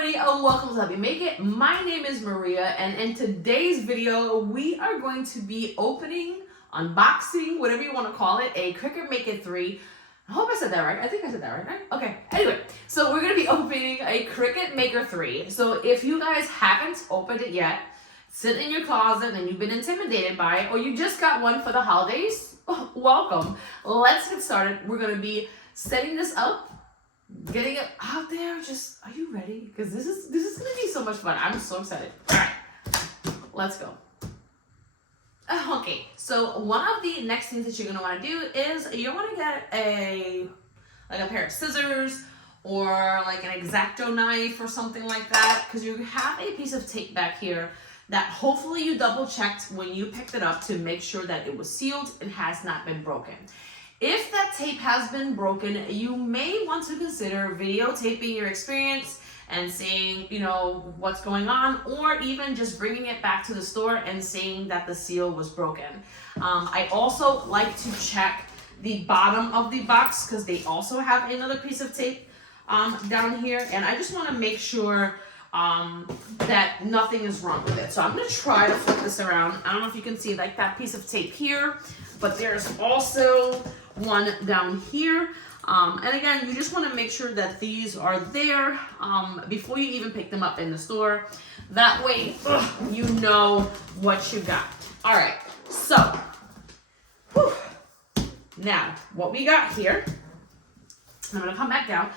everybody, and welcome to Help Me Make It. My name is Maria, and in today's video, we are going to be opening, unboxing, whatever you want to call it, a Cricut Maker 3. I hope I said that right. I think I said that right. Okay, anyway, so we're going to be opening a Cricut Maker 3. So if you guys haven't opened it yet, sit in your closet and you've been intimidated by it, or you just got one for the holidays, welcome. Let's get started. We're going to be setting this up, getting it out there. Just, are you ready? Because this is gonna be so much fun. I'm so excited. All right, let's go. Okay, so one of the next things that you're gonna want to do is you want to get a pair of scissors or like an X-Acto knife or something like that, because you have a piece of tape back here that hopefully you double checked when you picked it up to make sure that it was sealed and has not been broken. If that tape has been broken, you may want to consider videotaping your experience and seeing, what's going on, or even just bringing it back to the store and seeing that the seal was broken. I also like to check the bottom of the box because they also have another piece of tape down here, and I just want to make sure that nothing is wrong with it. So I'm going to try to flip this around. I don't know if you can see like that piece of tape here, but there's also one down here. And again, you just want to make sure that these are there before you even pick them up in the store. That way, you know what you got. All right, so now what we got here, I'm going to come back down.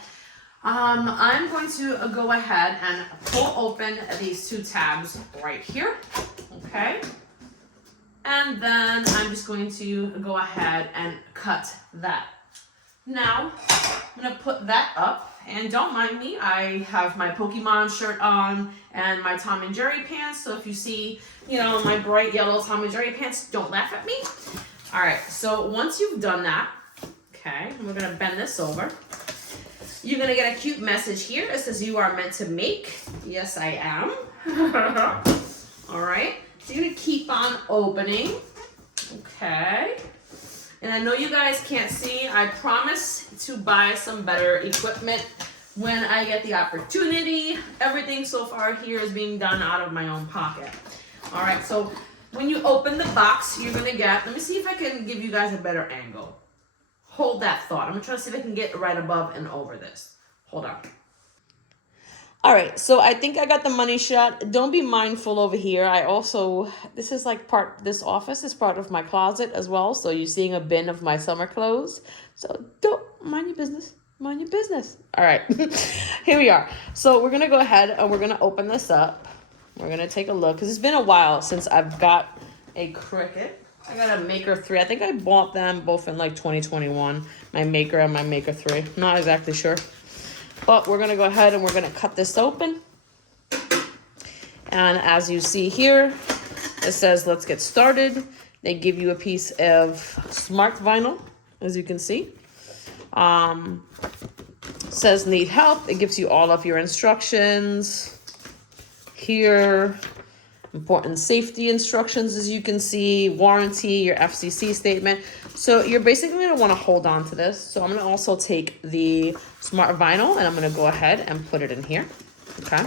I'm going to go ahead and pull open these two tabs right here, okay? And then I'm just going to go ahead and cut that. Now, I'm gonna put that up, and don't mind me, I have my Pokemon shirt on and my Tom and Jerry pants, so if you see, my bright yellow Tom and Jerry pants, don't laugh at me. All right, so once you've done that, okay, we're gonna bend this over. You're gonna get a cute message here. It says, "You are meant to make." Yes, I am. All right. So you're gonna keep on opening, okay? And I know you guys can't see. I promise to buy some better equipment when I get the opportunity. Everything so far here is being done out of my own pocket. All right, so when you open the box, you're gonna get, let me see if I can give you guys a better angle. Hold that thought. I'm gonna try to see if I can get right above and over this. Hold on. All right, so I think I got the money shot. Don't be mindful over here. I also, this office is part of my closet as well. So you're seeing a bin of my summer clothes. So don't, mind your business, mind your business. All right, here we are. So we're gonna go ahead and we're gonna open this up. We're gonna take a look, because it's been a while since I've got a Cricut. I got a Maker 3. I think I bought them both in like 2021, my Maker and my Maker 3. Not exactly sure. But we're going to go ahead and we're going to cut this open. And as you see here, it says, "Let's get started." They give you a piece of smart vinyl, as you can see. Says, "Need help." It gives you all of your instructions here. Important safety instructions, as you can see. Warranty, your FCC statement. So you're basically going to want to hold on to this. So I'm going to also take the smart vinyl and I'm going to go ahead and put it in here. Okay.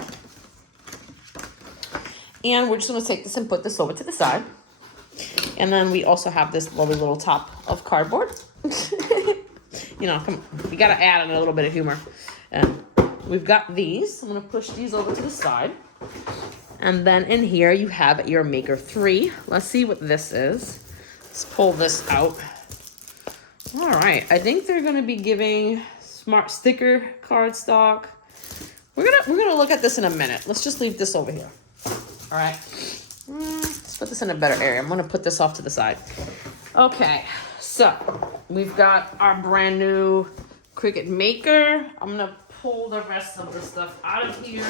And we're just going to take this and put this over to the side. And then we also have this lovely little top of cardboard. Come on, we got to add in a little bit of humor. And we've got these. I'm going to push these over to the side. And then in here you have your Maker 3. Let's see what this is. Let's pull this out. All right, I think they're gonna be giving smart sticker cardstock. We're gonna look at this in a minute. Let's just leave this over here. All right, let's put this in a better area. I'm gonna put this off to the side. Okay, so we've got our brand new Cricut Maker. I'm gonna pull the rest of the stuff out of here.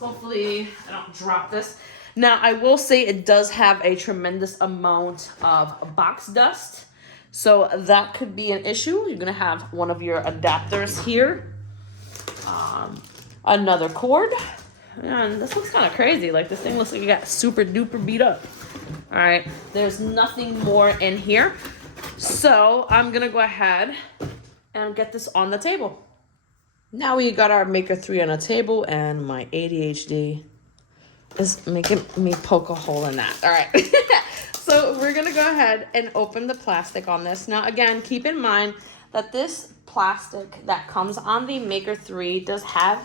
Hopefully I don't drop this. Now, I will say it does have a tremendous amount of box dust. So that could be an issue. You're going to have one of your adapters here. Another cord. And this looks kind of crazy. Like, this thing looks like it got super duper beat up. All right. There's nothing more in here. So I'm going to go ahead and get this on the table. Now we got our Maker 3 on a table, and my ADHD is making me poke a hole in that. All right. So we're going to go ahead and open the plastic on this. Now, again, keep in mind that this plastic that comes on the Maker 3 does have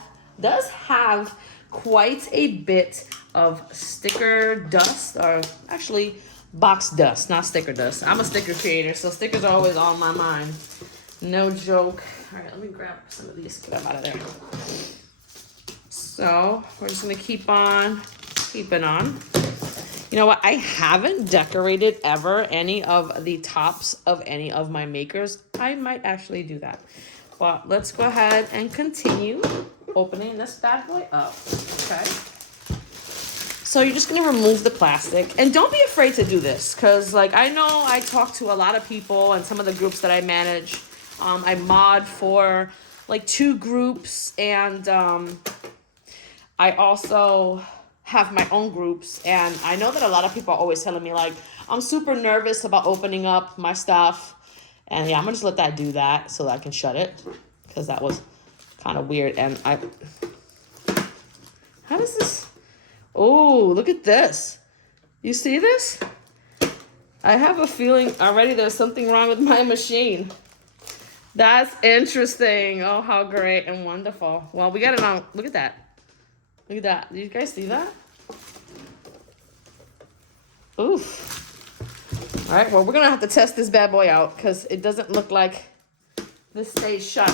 quite a bit of sticker dust, or actually box dust, not sticker dust. I'm a sticker creator, so stickers are always on my mind. No joke. All right, let me grab some of these, get them out of there. So we're just gonna keep on keeping on. You know what? I haven't decorated ever any of the tops of any of my makers. I might actually do that. But let's go ahead and continue opening this bad boy up. Okay. So you're just gonna remove the plastic, and don't be afraid to do this, because like I know I talk to a lot of people and some of the groups that I manage. I mod for like 2 groups, and I also have my own groups, and I know that a lot of people are always telling me like, I'm super nervous about opening up my stuff, and yeah, I'm gonna just let that do that so that I can shut it, because that was kind of weird. And how does this, oh, look at this. You see this? I have a feeling already there's something wrong with my machine. That's interesting. Oh, how great and wonderful. Well, we got it on. Look at that. Look at that. Did you guys see that? Oof. All right, well, we're going to have to test this bad boy out, because it doesn't look like this stays shut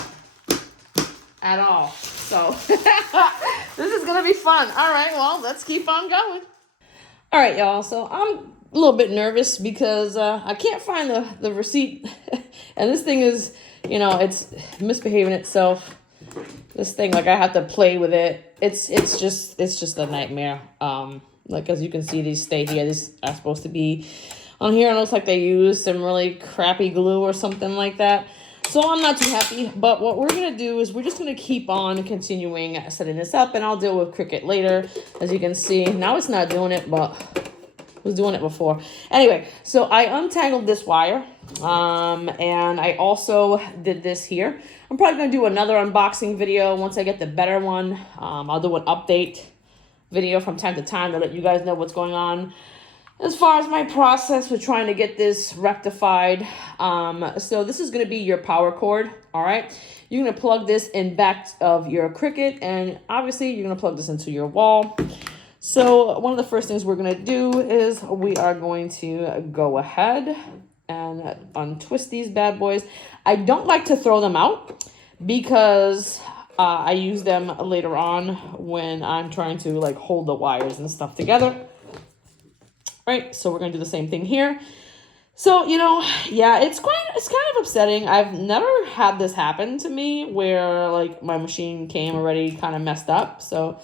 at all. So this is going to be fun. All right, well, let's keep on going. All right, y'all. So I'm a little bit nervous because I can't find the receipt. And this thing is, you know, it's misbehaving itself. This thing, like, I have to play with it. It's just a nightmare. Like, as you can see, these stay here. These are supposed to be on here. It looks like they used some really crappy glue or something like that. So I'm not too happy. But what we're going to do is we're just going to keep on continuing setting this up. And I'll deal with Cricut later. As you can see, now it's not doing it, but it was doing it before. Anyway, so I untangled this wire. And I also did this here. I'm probably going to do another unboxing video once I get the better one. I'll do an update video from time to time to let you guys know what's going on as far as my process with trying to get this rectified. So this is going to be your power cord. All right. You're going to plug this in back of your Cricut, and obviously you're going to plug this into your wall. So one of the first things we're going to do is we are going to go ahead and untwist these bad boys. I don't like to throw them out because I use them later on when I'm trying to like hold the wires and stuff together. Right, so we're gonna do the same thing here. So, you know, yeah, it's kind of upsetting. I've never had this happen to me where like my machine came already kind of messed up. So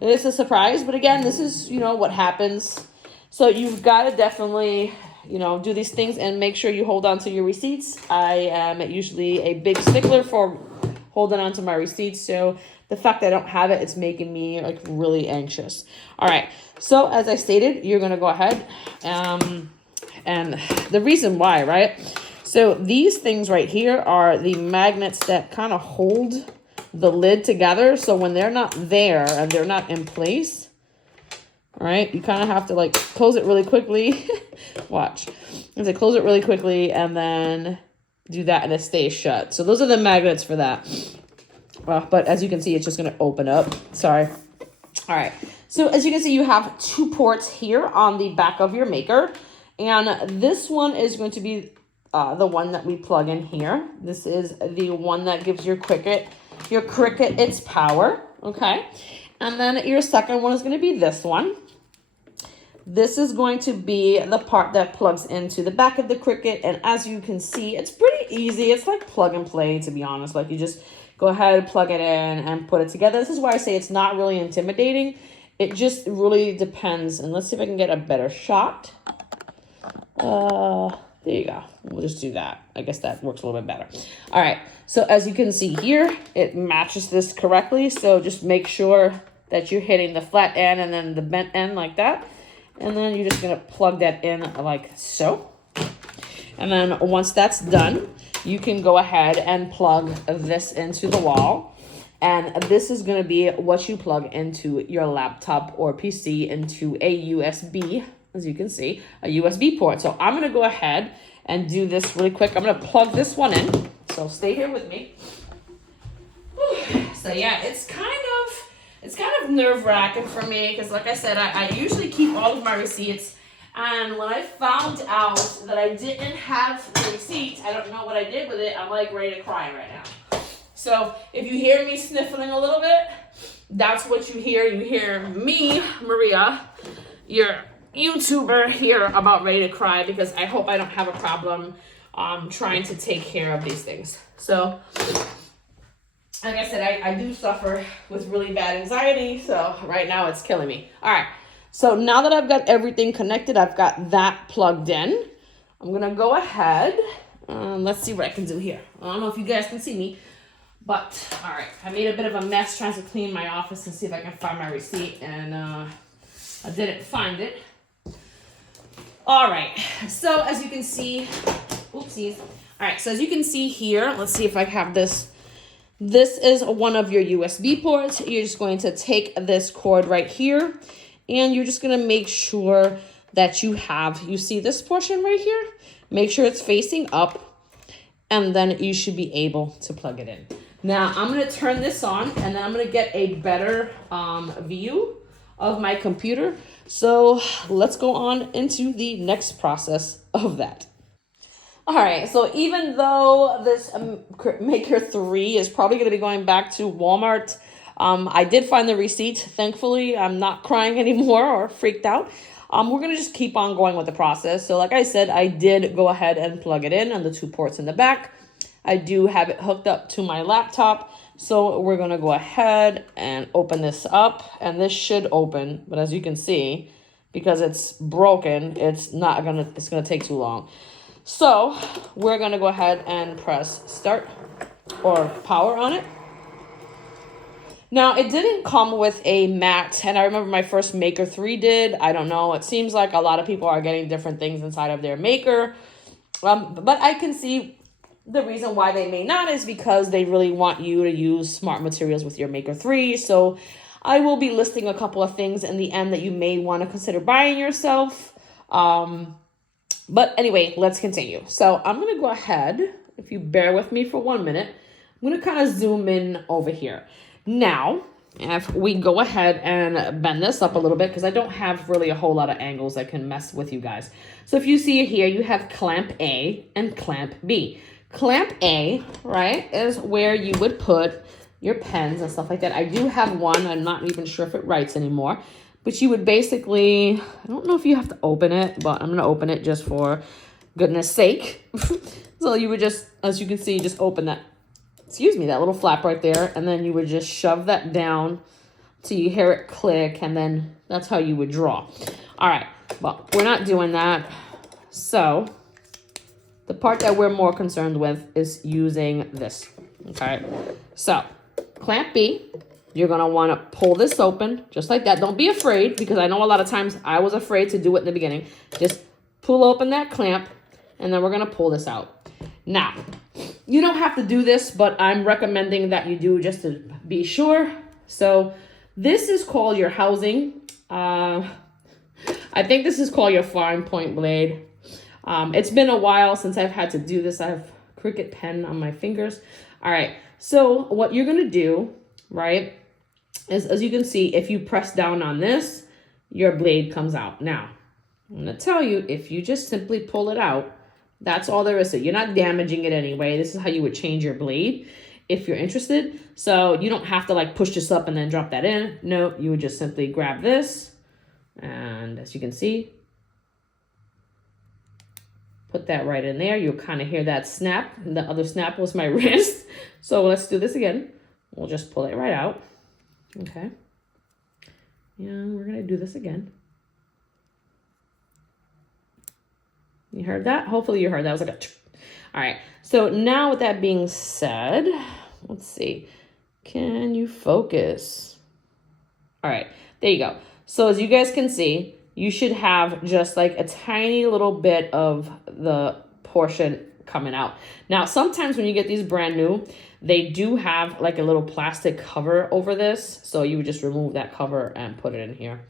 it's a surprise, but again, this is, you know, what happens. So you've got to definitely, you know, do these things and make sure you hold on to your receipts. I am usually a big stickler for holding on to my receipts. So the fact that I don't have it, it's making me like really anxious. All right. So as I stated, you're going to go ahead. And the reason why, right? So these things right here are the magnets that kind of hold the lid together. So when they're not there and they're not in place, all right, you kind of have to like close it really quickly. Watch. You have to close it really quickly and then do that and it stays shut. So those are the magnets for that. But as you can see, it's just going to open up. Sorry. All right. So as you can see, you have 2 ports here on the back of your Maker. And this one is going to be the one that we plug in here. This is the one that gives your Cricut its power. Okay. And then your second one is going to be this one. This is going to be the part that plugs into the back of the Cricut. And as you can see, it's pretty easy. It's like plug and play, to be honest. Like you just go ahead, plug it in and put it together. This is why I say it's not really intimidating. It just really depends. And let's see if I can get a better shot. There you go. We'll just do that. I guess that works a little bit better. All right. So as you can see here, it matches this correctly. So just make sure that you're hitting the flat end and then the bent end like that. And then you're just going to plug that in like so. And then once that's done, you can go ahead and plug this into the wall. And this is going to be what you plug into your laptop or PC into a USB, as you can see, a USB port. So I'm going to go ahead and do this really quick. I'm going to plug this one in. So stay here with me. So yeah, it's kind of nerve-wracking for me because, like I said, I usually keep all of my receipts. And when I found out that I didn't have the receipt, I don't know what I did with it. I'm like ready to cry right now. So if you hear me sniffling a little bit, that's what you hear. You hear me, Maria, your YouTuber, here about ready to cry because I hope I don't have a problem trying to take care of these things. So like I said, I do suffer with really bad anxiety, so right now it's killing me. All right, so now that I've got everything connected, I've got that plugged in. I'm gonna go ahead. Let's see what I can do here. I don't know if you guys can see me, but all right, I made a bit of a mess trying to clean my office and see if I can find my receipt, and I didn't find it. All right, so as you can see, oopsies. All right, so as you can see here, let's see if I have this. This is one of your USB ports. You're just going to take this cord right here, and you're just going to make sure that you see this portion right here? Make sure it's facing up, and then you should be able to plug it in. Now, I'm going to turn this on, and then I'm going to get a better view of my computer. So let's go on into the next process of that. All right, so even though this Maker 3 is probably going to be going back to Walmart, I did find the receipt. Thankfully, I'm not crying anymore or freaked out. We're going to just keep on going with the process. So like I said, I did go ahead and plug it in on the 2 ports in the back. I do have it hooked up to my laptop. So we're going to go ahead and open this up, and this should open. But as you can see, because it's broken, it's going to take too long. So we're going to go ahead and press start or power on it. Now, it didn't come with a mat, and I remember my first Maker 3 did. I don't know. It seems like a lot of people are getting different things inside of their Maker. But I can see the reason why they may not is because they really want you to use smart materials with your Maker 3. So I will be listing a couple of things in the end that you may want to consider buying yourself. But anyway, let's continue. So I'm going to go ahead, if you bear with me for 1 minute, I'm going to kind of zoom in over here. Now, if we go ahead and bend this up a little bit, because I don't have really a whole lot of angles I can mess with you guys. So if you see here, you have clamp A and clamp B. Clamp A, right, is where you would put your pens and stuff like that. I do have one. I'm not even sure if it writes anymore. But you would basically, I don't know if you have to open it, but I'm going to open it just for goodness sake. So you would just, as you can see, just open that, that little flap right there. And then you would just shove that down till you hear it click. And then that's how you would draw. All right, but we're not doing that. So the part that we're more concerned with is using this. Okay, so clamp B. You're going to want to pull this open just like that. Don't be afraid, because I know a lot of times I was afraid to do it in the beginning. Just pull open that clamp, and then we're going to pull this out. Now, you don't have to do this, but I'm recommending that you do just to be sure. So this is called your housing. I think this is called your fine point blade. It's been a while since I've had to do this. I have Cricut pen on my fingers. All right. So what you're going to do, right, is, as you can see, if you press down on this, your blade comes out. Now, I'm going to tell you, if you just simply pull it out, that's all there is to it. You're not damaging it anyway. This is how you would change your blade if you're interested. So you don't have to like push this up and then drop that in. No, you would just simply grab this. And as you can see, put that right in there. You'll kind of hear that snap. The other snap was my wrist. So let's do this again. We'll just pull it right out. Okay. And we're going to do this again. You heard that? Hopefully you heard that. It was like a... All right. So now with that being said, let's see. Can you focus? All right. There you go. So as you guys can see, you should have just like a tiny little bit of the portion coming out. Now, sometimes when you get these brand new, they do have like a little plastic cover over this. So you would just remove that cover and put it in here.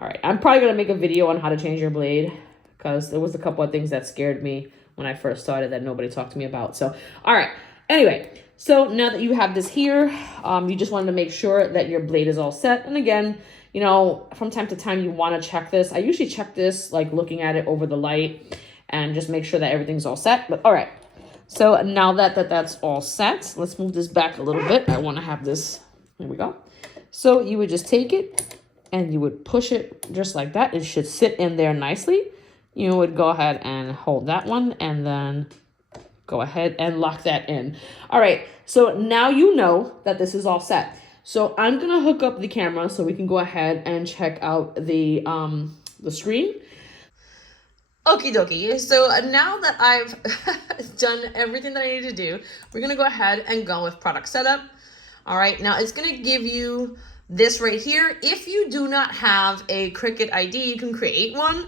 All right, I'm probably going to make a video on how to change your blade because there was a couple of things that scared me when I first started that nobody talked to me about. So, all right. Anyway, so now that you have this here, you just wanted to make sure that your blade is all set. And again, you know, from time to time, you want to check this. I usually check this like looking at it over the light and just make sure that everything's all set. But all right. So now that's all set, let's move this back a little bit. I want to have this, here we go. So you would just take it and you would push it just like that. It should sit in there nicely. You would go ahead and hold that one and then go ahead and lock that in. All right, so now you know that this is all set. So I'm gonna hook up the camera so we can go ahead and check out the screen. Okie dokie, so now that I've done everything that I need to do, we're gonna go ahead and go with product setup. All right, now it's gonna give you this right here. If you do not have a Cricut ID, you can create one.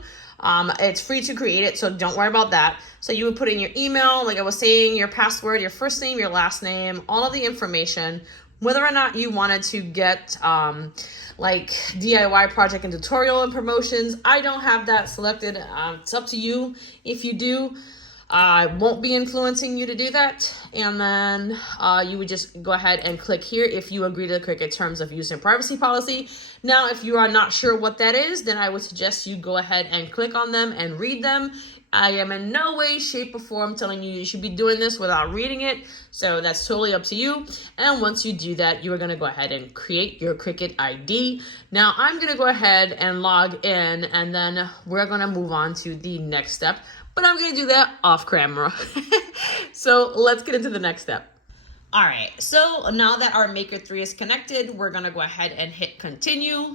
It's free to create it, so don't worry about that. So you would put in your email, like I was saying, your password, your first name, your last name, all of the information, whether or not you wanted to get like DIY project and tutorial and promotions. I don't have that selected. It's up to you if you do. I won't be influencing you to do that. And then you would just go ahead and click here if you agree to the Cricut terms of use and privacy policy. Now, if you are not sure what that is, then I would suggest you go ahead and click on them and read them. I am in no way, shape, or form telling you should be doing this without reading it. So that's totally up to you. And once you do that, you are going to go ahead and create your Cricut ID. Now I'm going to go ahead and log in, and then we're going to move on to the next step. But I'm going to do that off camera. So let's get into the next step. All right, so now that our Maker 3 is connected, we're going to go ahead and hit continue.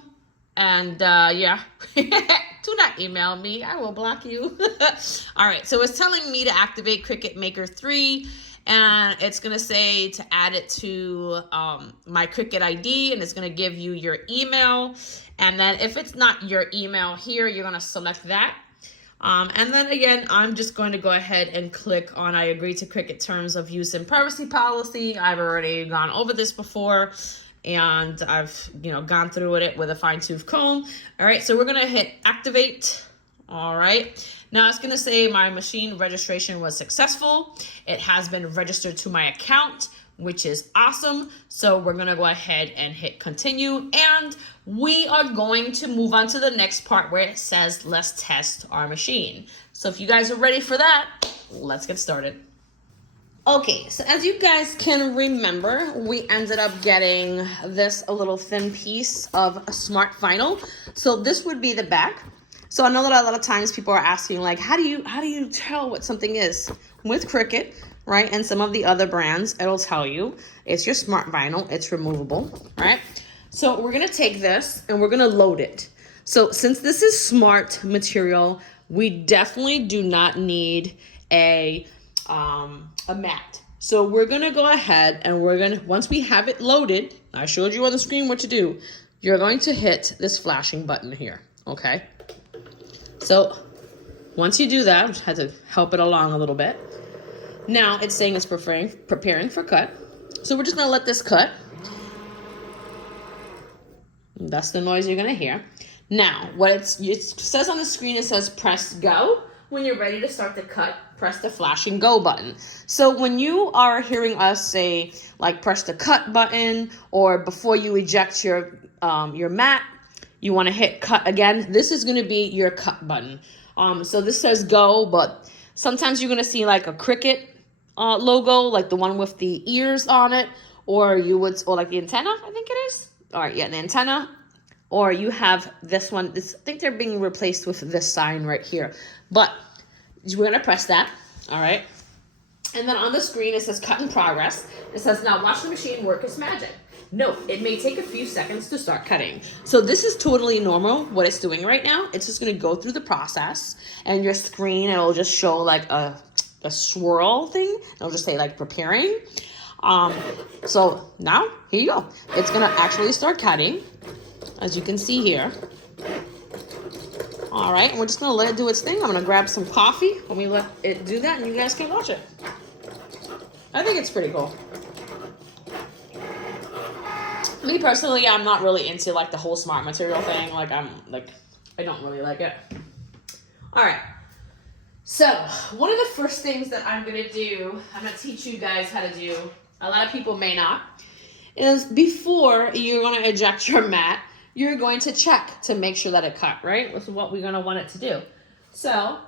And yeah, do not email me. I will block you. All right, so it's telling me to activate Cricut Maker 3, and it's going to say to add it to my Cricut ID, and it's going to give you your email. And then if it's not your email here, you're going to select that. And then again, I'm just going to go ahead and click on I agree to Cricut terms of use and privacy policy. I've already gone over this before, and I've, gone through it with a fine-tooth comb. All right, so we're gonna hit activate. All right, now it's gonna say my machine registration was successful. It has been registered to my account, which is awesome. So we're gonna go ahead and hit continue, and we are going to move on to the next part where it says let's test our machine. So if you guys are ready for that, let's get started. Okay, so as you guys can remember, we ended up getting this a little thin piece of smart vinyl. So this would be the back. So I know that a lot of times people are asking, like, how do you tell what something is? With Cricut, right, and some of the other brands, it'll tell you it's your smart vinyl. It's removable, right? So we're gonna take this and we're gonna load it. So since this is smart material, we definitely do not need a mat. So we're gonna go ahead and once we have it loaded, I showed you on the screen what to do. You're going to hit this flashing button here, okay? So once you do that, I just had to help it along a little bit. Now it's saying it's preparing for cut. So we're just gonna let this cut. That's the noise you're gonna hear. Now, it says on the screen, it says press go. When you're ready to start the cut, press the flashing go button. So when you are hearing us say, like, press the cut button, or before you eject your mat, you want to hit cut again, this is going to be your cut button. So this says go, but sometimes you're going to see like a Cricut logo, like the one with the ears on it, or like the antenna, I think it is. All right, yeah, the antenna. Or you have this one. I think they're being replaced with this sign right here. But we're going to press that. All right. And then on the screen, it says cut in progress. It says, now watch the machine work its magic. Note, it may take a few seconds to start cutting. So this is totally normal, what it's doing right now. It's just going to go through the process. And your screen, it'll just show like a swirl thing. It'll just say like preparing. So now, here you go. It's going to actually start cutting. As you can see here. All right, and we're just gonna let it do its thing. I'm gonna grab some coffee when we let it do that, and you guys can watch it. I think it's pretty cool. Me personally, I'm not really into like the whole smart material thing. Like I don't really like it. All right. So one of the first things that I'm gonna do, I'm gonna teach you guys how to do. A lot of people may not. Is before you're gonna eject your mat, you're going to check to make sure that it cut, right? This is what we're gonna want it to do. So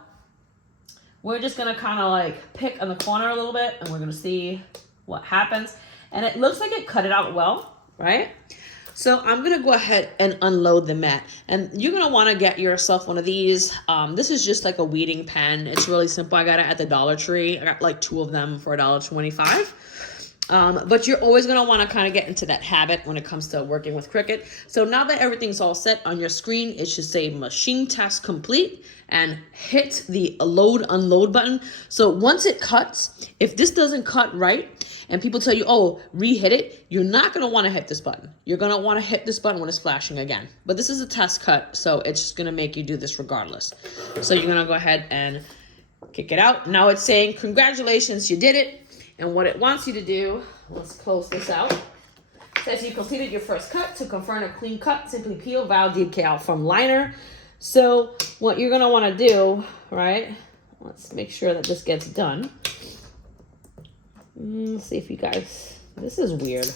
we're just gonna kind of like pick on the corner a little bit, and we're gonna see what happens. And it looks like it cut it out well, right? So I'm gonna go ahead and unload the mat, and you're gonna want to get yourself one of these. This is just like a weeding pen. It's really simple. I got it at the Dollar Tree. I got like 2 of them for $1.25. But you're always going to want to kind of get into that habit when it comes to working with Cricut. So now that everything's all set on your screen, it should say machine task complete, and hit the load unload button. So once it cuts, if this doesn't cut right and people tell you, oh, re-hit it, you're not going to want to hit this button. You're going to want to hit this button when it's flashing again. But this is a test cut, so it's just going to make you do this regardless. So you're going to go ahead and kick it out. Now it's saying, congratulations, you did it. And what it wants you to do, let's close this out. It says you completed your first cut. To confirm a clean cut, simply peel Val decal from liner. So what you're gonna wanna do, right? Let's make sure that this gets done. Let's see if you guys, this is weird.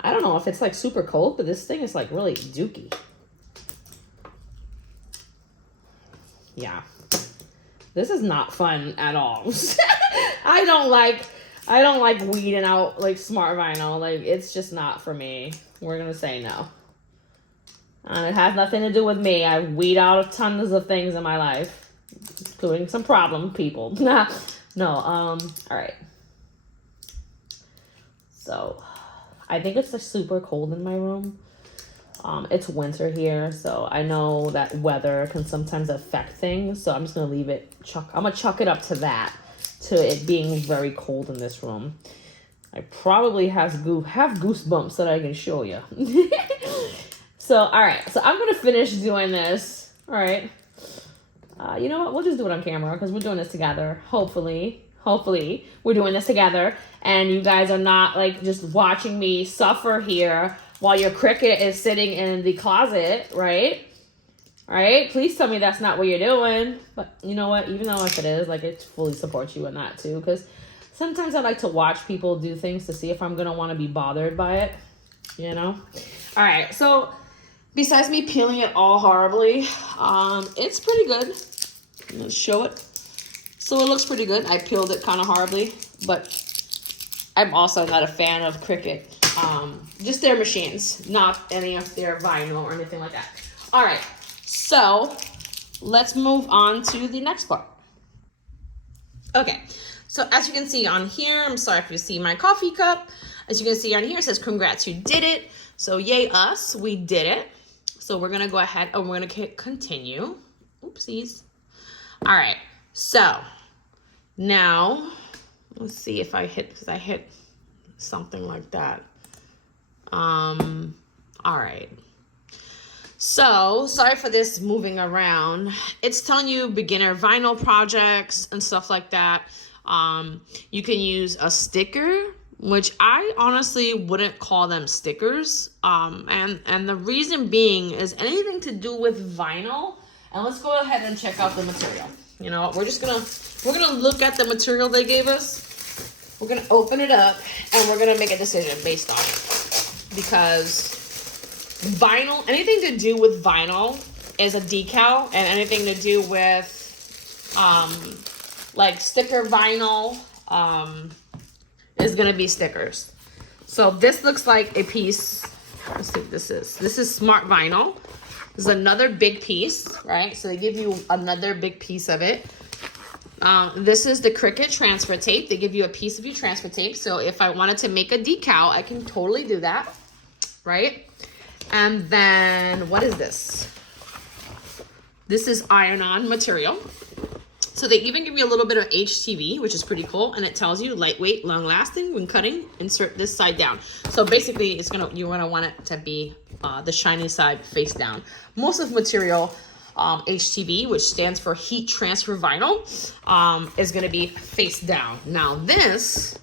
I don't know if it's like super cold, but this thing is like really dookie. Yeah. This is not fun at all. I don't like weeding out like smart vinyl. Like, it's just not for me. We're gonna say no. And it has nothing to do with me. I weed out tons of things in my life, including some problem people. No, all right. So I think it's like super cold in my room. It's winter here, so I know that weather can sometimes affect things. So I'm just gonna leave it. I'm gonna chuck it up to that, to it being very cold in this room. I probably have goosebumps that I can show you. So all right, so I'm gonna finish doing this. All right. You know what? We'll just do it on camera because we're doing this together. Hopefully we're doing this together, and you guys are not like just watching me suffer here while your Cricut is sitting in the closet, right? All right, please tell me that's not what you're doing. But you know what? Even though if it is, like, it fully supports you in that too. Because sometimes I like to watch people do things to see if I'm gonna want to be bothered by it, you know? All right, so besides me peeling it all horribly, it's pretty good. Let's show it. So it looks pretty good. I peeled it kind of horribly, but I'm also not a fan of Cricut. Just their machines, not any of their vinyl or anything like that. All right, so let's move on to the next part. Okay, so as you can see on here, I'm sorry if you see my coffee cup. As you can see on here, it says, congrats, you did it. So yay us, we did it. So we're gonna go ahead and we're gonna continue. Oopsies. All right, so now let's see if I hit, because I hit something like that. All right. So sorry for this moving around. It's telling you beginner vinyl projects and stuff like that. You can use a sticker, which I honestly wouldn't call them stickers. And the reason being is anything to do with vinyl. And let's go ahead and check out the material. You know, we're gonna look at the material they gave us. We're gonna open it up and we're gonna make a decision based on it. Because vinyl, anything to do with vinyl is a decal, and anything to do with like sticker vinyl is gonna be stickers. So this looks like a piece. Let's see what this is. This is smart vinyl. This is another big piece, right? So they give you another big piece of it. This is the Cricut transfer tape. They give you a piece of your transfer tape. So if I wanted to make a decal, I can totally do that, right? And then what is this? This is iron-on material. So they even give you a little bit of HTV, which is pretty cool. And it tells you lightweight, long-lasting. When cutting, insert this side down. So basically, you're gonna want it to be the shiny side face down. Most of the material HTV, which stands for heat transfer vinyl, is going to be face down. Now this,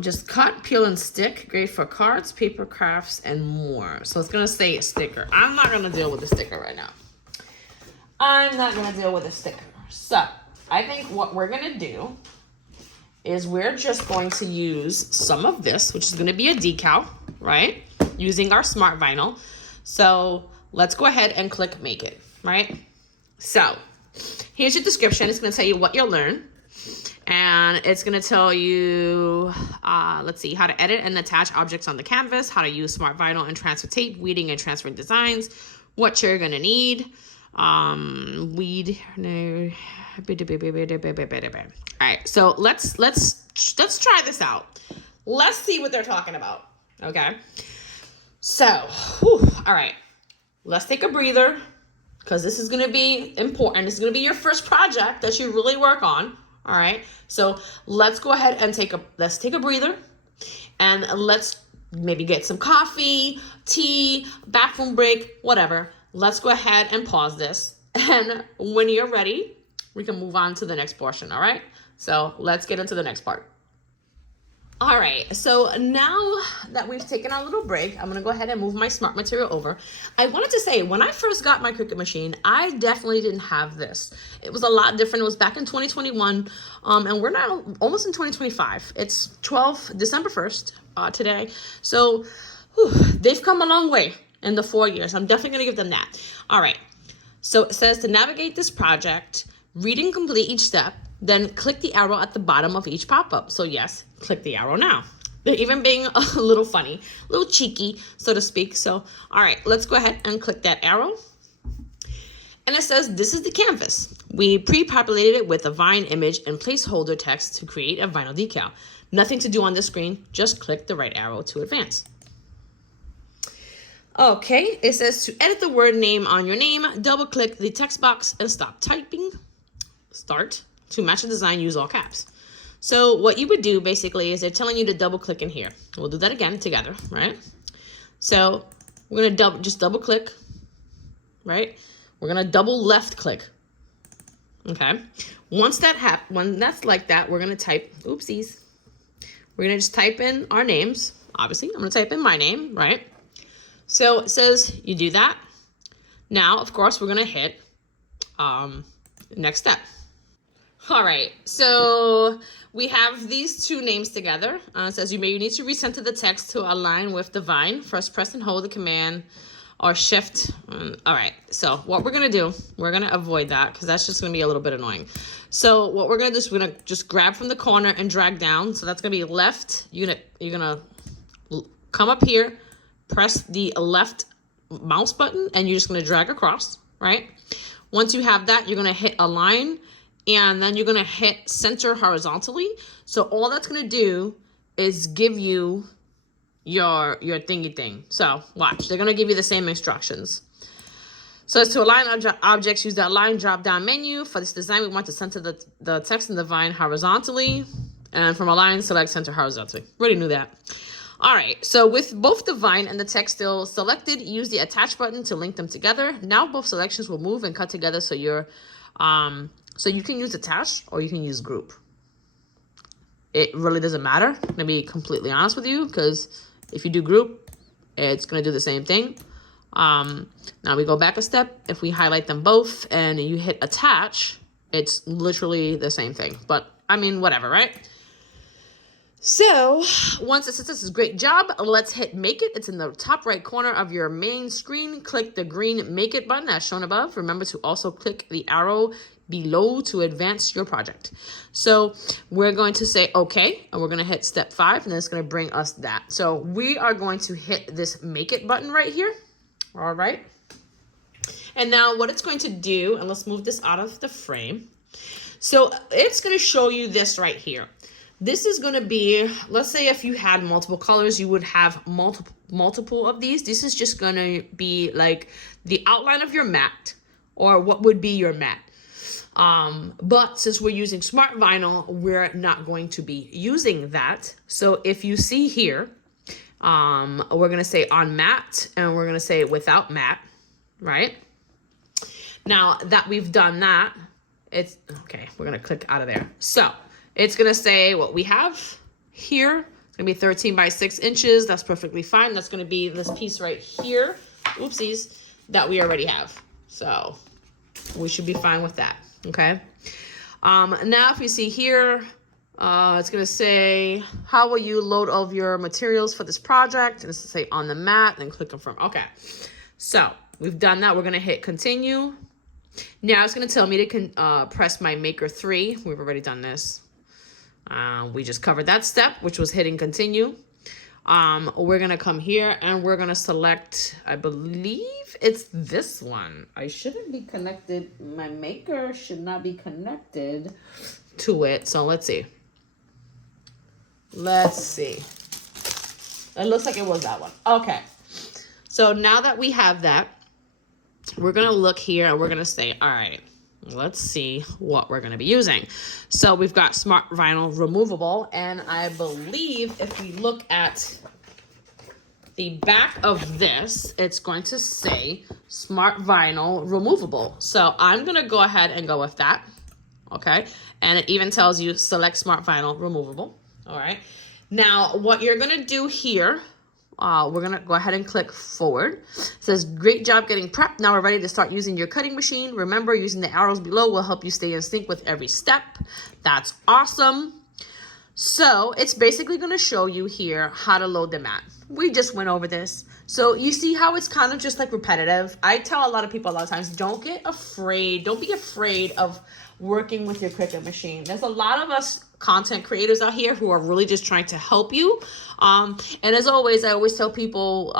just cut, peel, and stick, great for cards, paper crafts, and more. So it's going to say sticker. I'm not going to deal with the sticker right now. I'm not going to deal with a sticker. So I think what we're going to do is we're just going to use some of this, which is going to be a decal, right? Using our smart vinyl. So let's go ahead and click make it, right? So here's your description. It's going to tell you what you'll learn. And it's going to tell you, let's see, how to edit and attach objects on the canvas, how to use smart vinyl and transfer tape, weeding and transferring designs, what you're going to need. All right, so let's try this out. Let's see what they're talking about. Okay, so all right, let's take a breather, because this is going to be important. This is going to be your first project that you really work on. All right, so let's go ahead and take a breather, and let's maybe get some coffee, tea, bathroom break, whatever. Let's go ahead and pause this. And when you're ready, we can move on to the next portion, all right? So let's get into the next part. All right, so now that we've taken our little break, I'm gonna go ahead and move my smart material over. I wanted to say, when I first got my Cricut machine, I definitely didn't have this. It was a lot different. It was back in 2021, and we're now almost in 2025. It's December 1st today. So they've come a long way in the 4 years. I'm definitely gonna give them that. All right, so it says to navigate this project, read and complete each step, then click the arrow at the bottom of each pop-up. So yes, click the arrow now. They're even being a little funny, a little cheeky, so to speak. So, all right, let's go ahead and click that arrow. And it says, this is the canvas. We pre-populated it with a vine image and placeholder text to create a vinyl decal. Nothing to do on the screen, just click the right arrow to advance. Okay, it says to edit the word name on your name, double click the text box and stop typing. Start. To match the design, use all caps. So what you would do basically is they're telling you to double click in here. We'll do that again together, right? So we're gonna just double click, right? We're gonna double left click. Okay. Once that when that's like that, we're gonna type, oopsies. We're gonna just type in our names. Obviously, I'm gonna type in my name, right? So it says you do that. Now, of course, we're gonna hit next step. All right, so we have these two names together. It says you need to recenter the text to align with the vine. First, press and hold the command or shift. All right, so what we're gonna do, we're gonna avoid that because that's just gonna be a little bit annoying. So what we're gonna do is we're gonna just grab from the corner and drag down. So that's gonna be left. You're gonna come up here, press the left mouse button, and you're just gonna drag across, right? Once you have that, you're gonna hit align, and then you're gonna hit center horizontally. So all that's gonna do is give you your thingy thing. So watch, they're gonna give you the same instructions. So as to align objects, use the align drop down menu. For this design, we want to center the text in the vine horizontally. And from align, select center horizontally. Already knew that. All right, so with both the vine and the text still selected, use the attach button to link them together. Now both selections will move and cut together, so so you can use attach or you can use group. It really doesn't matter. I'm gonna be completely honest with you, because if you do group, it's gonna do the same thing. Now we go back a step. If we highlight them both and you hit attach, it's literally the same thing. But I mean, whatever, right? So once it says this is great job, let's hit make it. It's in the top right corner of your main screen. Click the green make it button as shown above. Remember to also click the arrow below to advance your project. So we're going to say okay, and we're going to hit step 5, and then it's going to bring us that. So we are going to hit this make it button right here. All right. And now what it's going to do, and let's move this out of the frame. So it's going to show you this right here. This is going to be, let's say if you had multiple colors, you would have multiple of these. This is just going to be like the outline of your mat, or what would be your mat. But since we're using smart vinyl, we're not going to be using that. So if you see here, we're going to say on mat, and we're going to say without mat, right? Now that we've done that, it's okay. We're gonna click out of there. So it's gonna say what we have here. It's gonna be 13 by 6 inches. That's perfectly fine. That's gonna be this piece right here. Oopsies, that we already have. So we should be fine with that. Okay. Now if you see here, it's gonna say, how will you load all of your materials for this project? And it's gonna say on the mat, and click confirm. Okay. So we've done that. We're gonna hit continue. Now it's gonna tell me to press my Maker 3. We've already done this. We just covered that step, which was hitting continue. We're gonna come here and we're gonna select, I believe it's this one. I shouldn't be connected. My Maker should not be connected to it. So let's see. Let's see. It looks like it was that one. Okay. So now that we have that, we're going to look here and we're going to say, all right, let's see what we're going to be using. So we've got Smart Vinyl Removable. And I believe if we look at the back of this, it's going to say Smart Vinyl Removable. So I'm going to go ahead and go with that. Okay. And it even tells you select Smart Vinyl Removable. All right. Now what you're going to do here, we're going to go ahead and click forward. It says, great job getting prepped. Now we're ready to start using your cutting machine. Remember, using the arrows below will help you stay in sync with every step. That's awesome. So it's basically going to show you here how to load the mat. We just went over this. So you see how it's kind of just like repetitive. I tell a lot of people a lot of times, don't get afraid. Don't be afraid of working with your Cricut machine. There's a lot of us content creators out here who are really just trying to help you. And as always, I always tell people,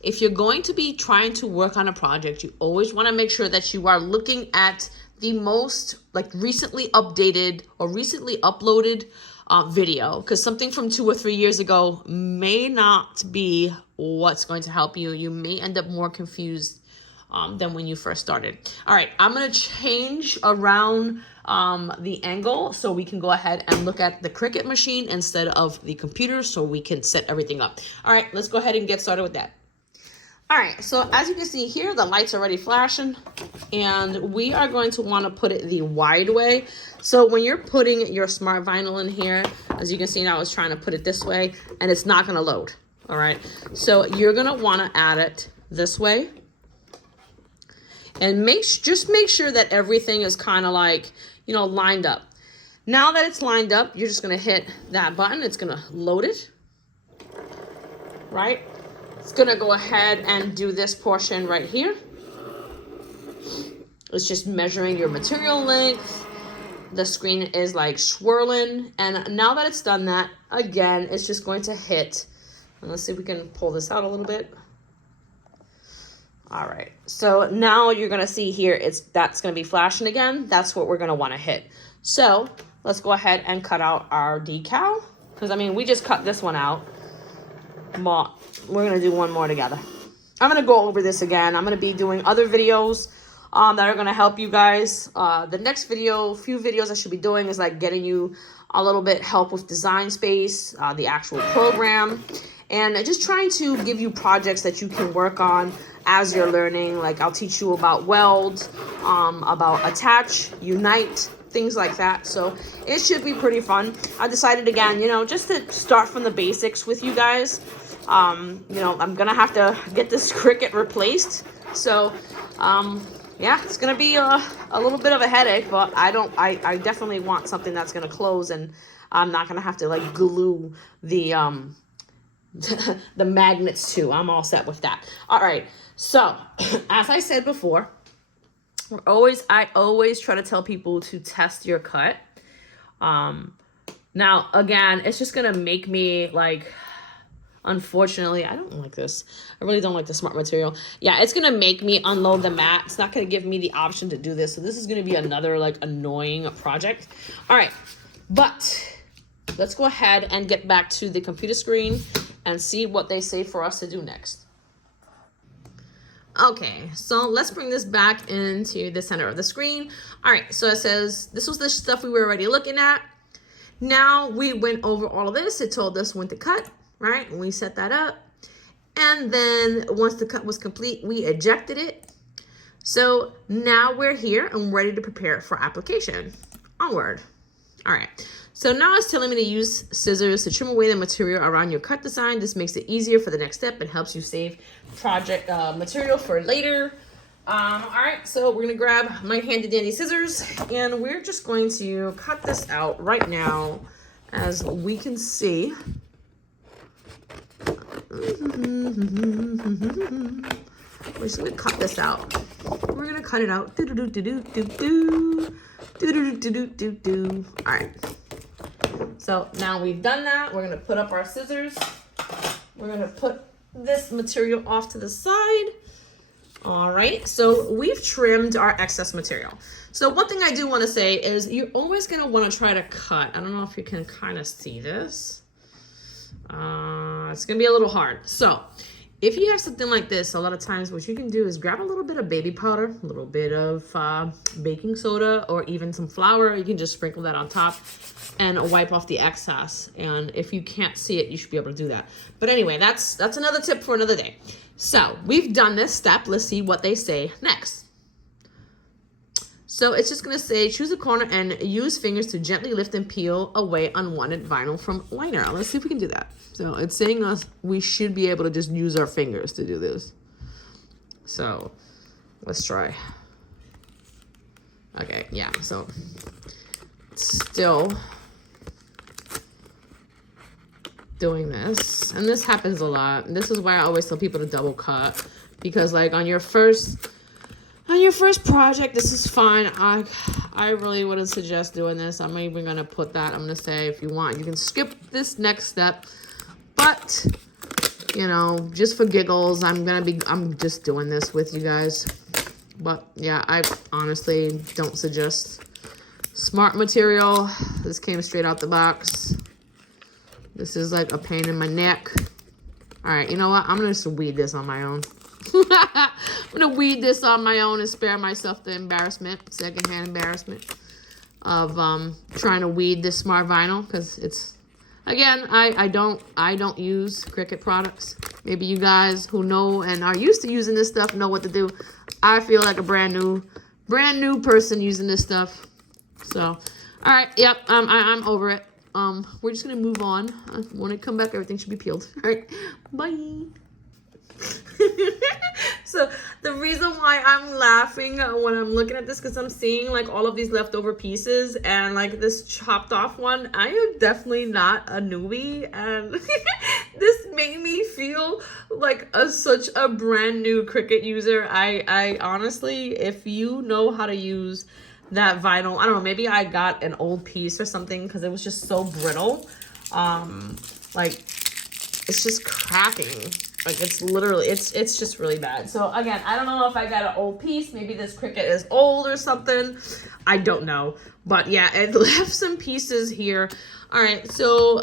if you're going to be trying to work on a project, you always want to make sure that you are looking at the most like recently updated or recently uploaded video, because something from 2 or 3 years ago may not be what's going to help you. You may end up more confused than when you first started. All right, I'm going to change around the angle so we can go ahead and look at the Cricut machine instead of the computer so we can set everything up. All right, let's go ahead and get started with that. All right, so as you can see here, the light's already flashing, and we are going to want to put it the wide way. So when you're putting your Smart Vinyl in here, as you can see now, I was trying to put it this way, and it's not going to load. All right, so you're going to want to add it this way. And just make sure that everything is kind of like, you know, lined up. Now that it's lined up, you're just going to hit that button. It's going to load it, right? It's going to go ahead and do this portion right here. It's just measuring your material length. The screen is like swirling. And now that it's done that, again, it's just going to hit. And let's see if we can pull this out a little bit. All right, so now you're gonna see here, that's gonna be flashing again. That's what we're gonna wanna hit. So let's go ahead and cut out our decal, because I mean, we just cut this one out, but we're gonna do one more together. I'm gonna go over this again. I'm gonna be doing other videos that are gonna help you guys. The next few videos I should be doing is like getting you a little bit help with Design Space, the actual program, and just trying to give you projects that you can work on as you're learning. Like I'll teach you about weld, about attach, unite, things like that. So it should be pretty fun. I decided again, you know, just to start from the basics with you guys. You know, I'm gonna have to get this Cricut replaced. So yeah, it's gonna be a little bit of a headache, but I definitely want something that's gonna close and I'm not gonna have to like glue the the magnets too. I'm all set with that. All right. So as I said before, I always try to tell people to test your cut. Now again, it's just going to make me like, unfortunately, I don't like this. I really don't like the Smart material. Yeah, it's going to make me unload the mat. It's not going to give me the option to do this. So this is going to be another like annoying project. All right. But let's go ahead and get back to the computer screen and see what they say for us to do next. Okay, so let's bring this back into the center of the screen. All right, so it says this was the stuff we were already looking at. Now we went over all of this. It told us when to cut, right? And we set that up. And then once the cut was complete, we ejected it. So now we're here and ready to prepare for application. Onward. All right. So now it's telling me to use scissors to trim away the material around your cut design. This makes it easier for the next step and helps you save project material for later. All right, so we're gonna grab my handy dandy scissors and we're just going to cut this out right now. As we can see. We're just gonna cut this out. We're gonna cut it out. All right. So now we've done that. We're gonna put up our scissors. We're gonna put this material off to the side. All right, so we've trimmed our excess material. So one thing I do want to say is you're always going to want to try to cut. I don't know if you can kind of see this. It's going to be a little hard. So if you have something like this, a lot of times what you can do is grab a little bit of baby powder, a little bit of baking soda, or even some flour. You can just sprinkle that on top and wipe off the excess. And if you can't see it, you should be able to do that. But anyway, that's another tip for another day. So we've done this step. Let's see what they say next. So it's just going to say, choose a corner and use fingers to gently lift and peel away unwanted vinyl from liner. Let's see if we can do that. So it's saying us we should be able to just use our fingers to do this. So let's try. Okay, yeah, so still doing this, and this happens a lot. And this is why I always tell people to double cut, because like on your first project, this is fine. I really wouldn't suggest doing this. I'm not even gonna put that. I'm gonna say if you want, you can skip this next step, but you know, just for giggles, I'm just doing this with you guys. But yeah, I honestly don't suggest. Smart material. This came straight out the box. This is like a pain in my neck. All right, you know what? I'm gonna just weed this on my own. I'm gonna weed this on my own and spare myself the embarrassment, secondhand embarrassment of trying to weed this smart vinyl, because it's, again, I don't use Cricut products. Maybe you guys who know and are used to using this stuff know what to do. I feel like a brand new person using this stuff. So, all right, yep, I'm over it. We're just gonna move on. When I come back, everything should be peeled. All right, bye. So the reason why I'm laughing when I'm looking at this, because I'm seeing like all of these leftover pieces and like this chopped off one. I am definitely not a newbie, and this made me feel like such a brand new Cricut user. I honestly, if you know how to use that vinyl, I don't know, maybe I got an old piece or something because it was just so brittle. Like it's just cracking. Like it's literally, it's just really bad. So again, I don't know if I got an old piece. Maybe this Cricut is old or something. I don't know. But yeah, it left some pieces here. All right, so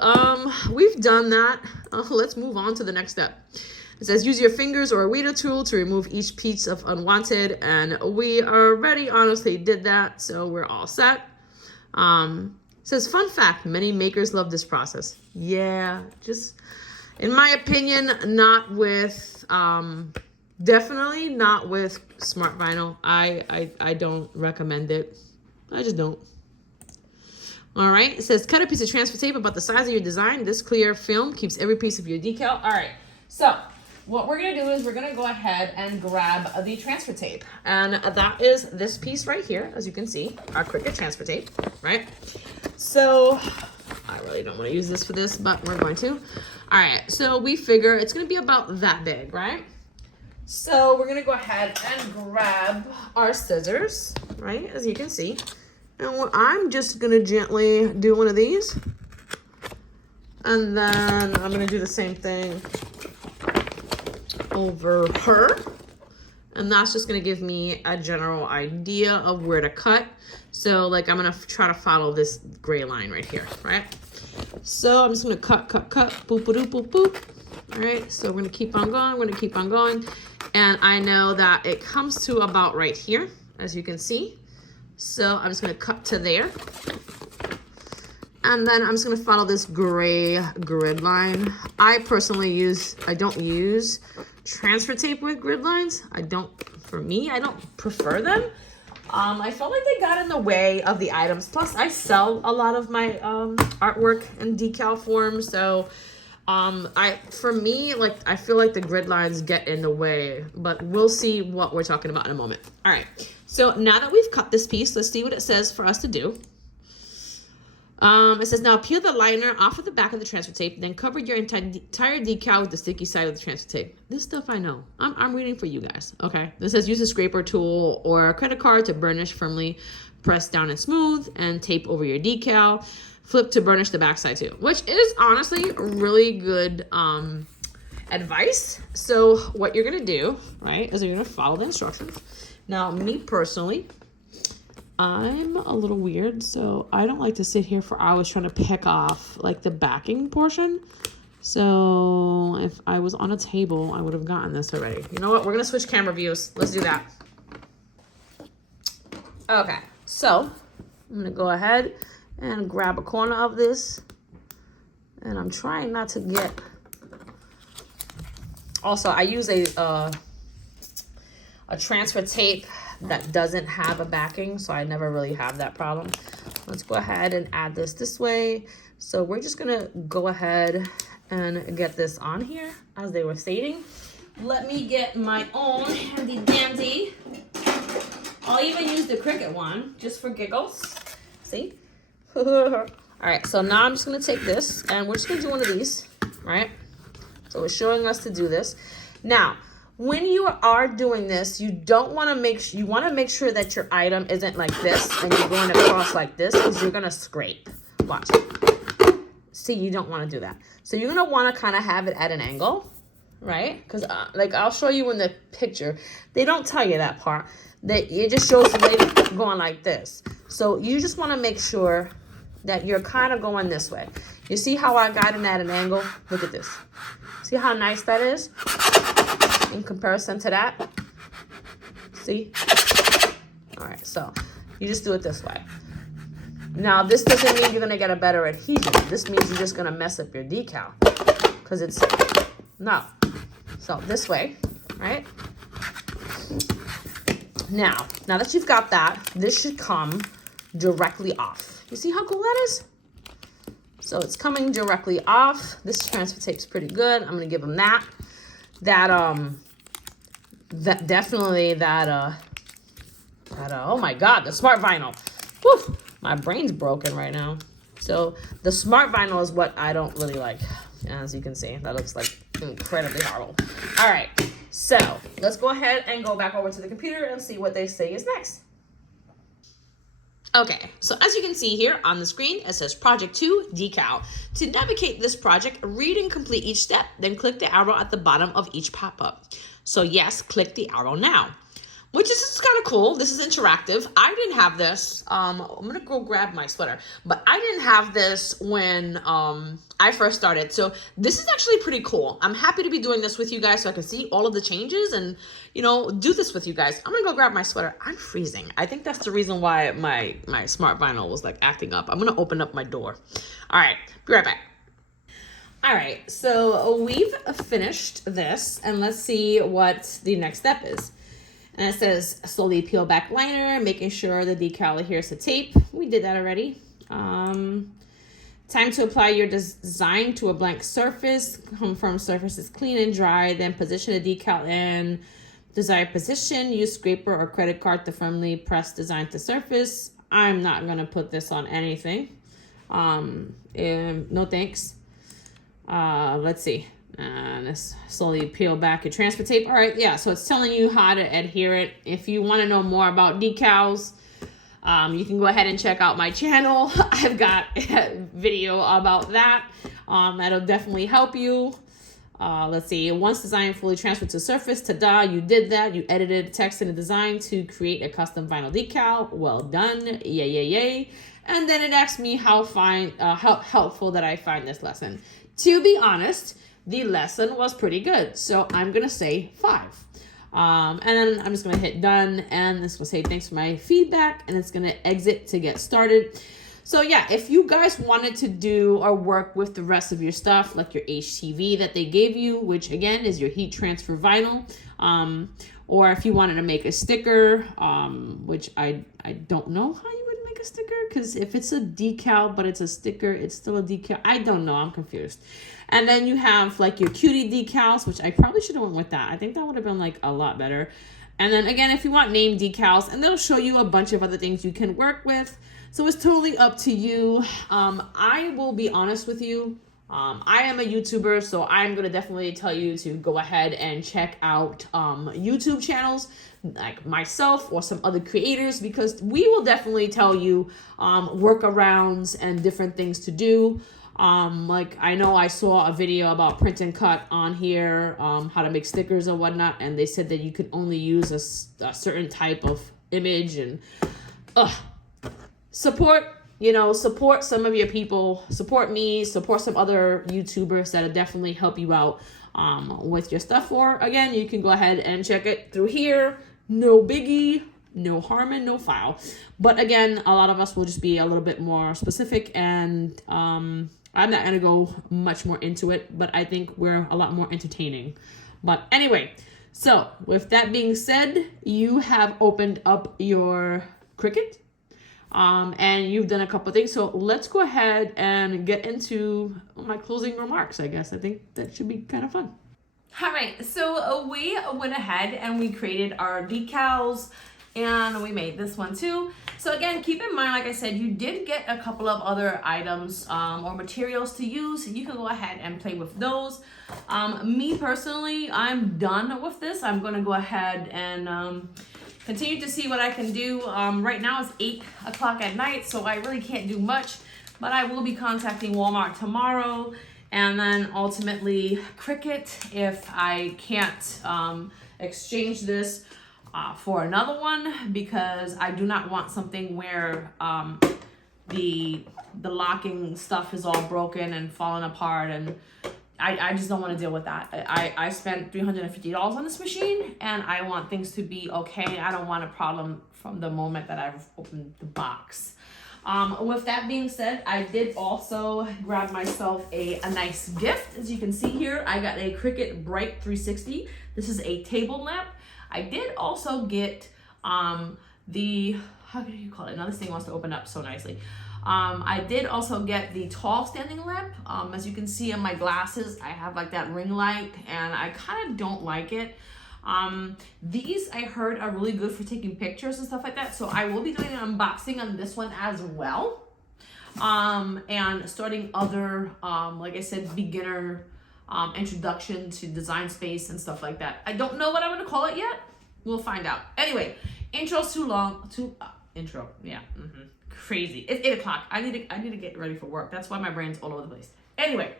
we've done that. Let's move on to the next step. It says use your fingers or a weeder tool to remove each piece of unwanted, and we already honestly did that, so we're all set. It says fun fact, many makers love this process. Yeah, just in my opinion, not with definitely not with smart vinyl. I don't recommend it. I just don't. All right, it says cut a piece of transfer tape about the size of your design. This clear film keeps every piece of your decal. All right, so what we're gonna do is we're gonna go ahead and grab the transfer tape, and that is this piece right here, as you can see, our Cricut transfer tape, right? So I really don't want to use this for this, but we're going to. All right, so we figure it's gonna be about that big, right? So we're gonna go ahead and grab our scissors, right, as you can see. And I'm just gonna gently do one of these. And then I'm gonna do the same thing over her. And that's just gonna give me a general idea of where to cut. So like I'm gonna try to follow this gray line right here, right? So I'm just gonna cut, boop, boop, boop, boop. All right, so we're gonna keep on going, we're gonna keep on going. And I know that it comes to about right here, as you can see. So I'm just gonna cut to there. And then I'm just gonna follow this gray grid line. I personally I don't use transfer tape with grid lines. I don't for me, I don't prefer them. I felt like they got in the way of the items. Plus, I sell a lot of my artwork in decal form, so for me, like, I feel like the grid lines get in the way, but we'll see what we're talking about in a moment. All right, so now that we've cut this piece, let's see what it says for us to do. It says, now peel the liner off of the back of the transfer tape, then cover your entire decal with the sticky side of the transfer tape. This stuff I know. I'm reading for you guys, okay? This says, use a scraper tool or a credit card to burnish firmly, press down and smooth, and tape over your decal. Flip to burnish the backside too, which is honestly really good advice. So what you're gonna do, right, is you're gonna follow the instructions. Now, me personally, I'm a little weird, so I don't like to sit here for hours trying to pick off like the backing portion. So if I was on a table, I would have gotten this already. You know what? We're gonna switch camera views. Let's do that. Okay, so I'm gonna go ahead and grab a corner of this, and I'm trying not to get. Also, I use a transfer tape that doesn't have a backing, so I never really have that problem. Let's go ahead and add this way. So we're just gonna go ahead and get this on here, as they were stating. Let me get my own handy dandy. I'll even use the Cricut one, just for giggles. See? All right, so now I'm just gonna take this, and we're just gonna do one of these, right? So it's showing us to do this. Now, when you are doing this, you want to make sure that your item isn't like this and you're going across like this, because you're going to scrape. Watch. See, you don't want to do that. So you're going to want to kind of have it at an angle, right? Because like I'll show you in the picture. They don't tell you that part. It just shows you going like this. So you just want to make sure that you're kind of going this way. You see how I got it at an angle? Look at this. See how nice that is? In comparison to that. See? All right, so you just do it this way. Now, this doesn't mean you're gonna get a better adhesion. This means you're just gonna mess up your decal, because it's, no. So this way, right? Now that you've got that, this should come directly off. You see how cool that is? So it's coming directly off. This transfer tape's pretty good. I'm gonna give them that. Oh my God, the smart vinyl. Whew, my brain's broken right now. So the smart vinyl is what I don't really like. As you can see, that looks like incredibly horrible. All right, so let's go ahead and go back over to the computer and see what they say is next. Okay, so as you can see here on the screen, it says Project 2 Decal. To navigate this project, read and complete each step, then click the arrow at the bottom of each pop-up. So yes, click the arrow now. Which is kind of cool. This is interactive. I didn't have this. I'm going to go grab my sweater. But I didn't have this when I first started. So this is actually pretty cool. I'm happy to be doing this with you guys so I can see all of the changes and, you know, do this with you guys. I'm going to go grab my sweater. I'm freezing. I think that's the reason why my smart vinyl was like acting up. I'm going to open up my door. All right. Be right back. All right. So we've finished this. And let's see what the next step is. And it says slowly peel back liner, making sure the decal adheres to tape. We did that already. Time to apply your design to a blank surface. Confirm surface is clean and dry. Then position the decal in desired position. Use scraper or credit card to firmly press design to surface. I'm not going to put this on anything. No thanks. Let's see. And let's slowly peel back your transfer tape. All right, yeah, so it's telling you how to adhere it. If you want to know more about decals, you can go ahead and check out my channel. I've got a video about that. That'll definitely help you. Let's see, once design fully transferred to surface, ta-da, you did that. You edited text in the design to create a custom vinyl decal. Well done, yay, yay, yay. And then it asked me how helpful that I find this lesson. To be honest, the lesson was pretty good, so I'm gonna say 5. And then I'm just gonna hit done, and it's gonna say thanks for my feedback, and it's gonna exit to get started. So yeah, if you guys wanted to do or work with the rest of your stuff, like your HTV that they gave you, which again is your heat transfer vinyl, or if you wanted to make a sticker, which I don't know how you would make a sticker, because if it's a decal but it's a sticker, it's still a decal. I don't know, I'm confused. And then you have like your cutie decals, which I probably should have went with that. I think that would have been like a lot better. And then again, if you want name decals, and they'll show you a bunch of other things you can work with. So it's totally up to you. I will be honest with you. I am a YouTuber, so I'm going to definitely tell you to go ahead and check out YouTube channels like myself or some other creators, because we will definitely tell you workarounds and different things to do. Like I know I saw a video about print and cut on here, how to make stickers and whatnot, and they said that you could only use a certain type of image, and support some of your people, support me, support some other YouTubers that'll definitely help you out with your stuff. Or again, you can go ahead and check it through here. No biggie, no harm and no foul. But again, a lot of us will just be a little bit more specific, and I'm not going to go much more into it, but I think we're a lot more entertaining. But anyway, so with that being said, you have opened up your Cricut, and you've done a couple things. So let's go ahead and get into my closing remarks, I guess. I think that should be kind of fun. All right, so we went ahead and we created our decals, and we made this one too. So again, keep in mind, like I said, you did get a couple of other items or materials to use. You can go ahead and play with those. Me personally, I'm done with this. I'm gonna go ahead and continue to see what I can do. Right now it's 8 o'clock at night, so I really can't do much, but I will be contacting Walmart tomorrow, and then ultimately Cricut if I can't exchange this for another one, because I do not want something where the locking stuff is all broken and falling apart, and I just don't want to deal with that. I spent $350 on this machine, and I want things to be okay. I don't want a problem from the moment that I've opened the box. With that being said, I did also grab myself a nice gift. As you can see here, I got a Cricut Bright 360. This is a table lamp. I did also get how do you call it? Now this thing wants to open up so nicely. I did also get the tall standing lamp. As you can see on my glasses, I have like that ring light, and I kind of don't like it. These I heard are really good for taking pictures and stuff like that, so I will be doing an unboxing on this one as well. And starting other, like I said, beginner introduction to design space and stuff like that. I don't know what I'm gonna call it yet. We'll find out. Anyway, intro's too long. Intro, yeah. Crazy. It's 8 o'clock. I need to get ready for work. That's why my brain's all over the place. Anyway,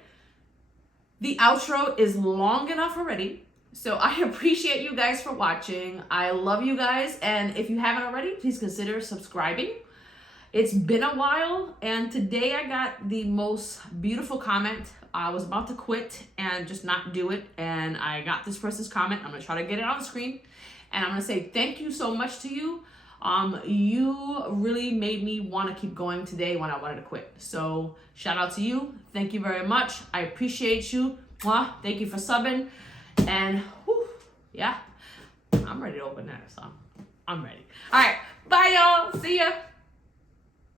the outro is long enough already. So I appreciate you guys for watching. I love you guys, and if you haven't already, please consider subscribing. It's been a while, and today I got the most beautiful comment. I was about to quit and just not do it, and I got this person's comment. I'm gonna try to get it on the screen, and I'm gonna say thank you so much to you. You really made me want to keep going today when I wanted to quit. So shout out to you. Thank you very much. I appreciate you. Mwah. Thank you for subbing. And whew, yeah, I'm ready to open that. So I'm ready. All right. Bye, y'all. See ya.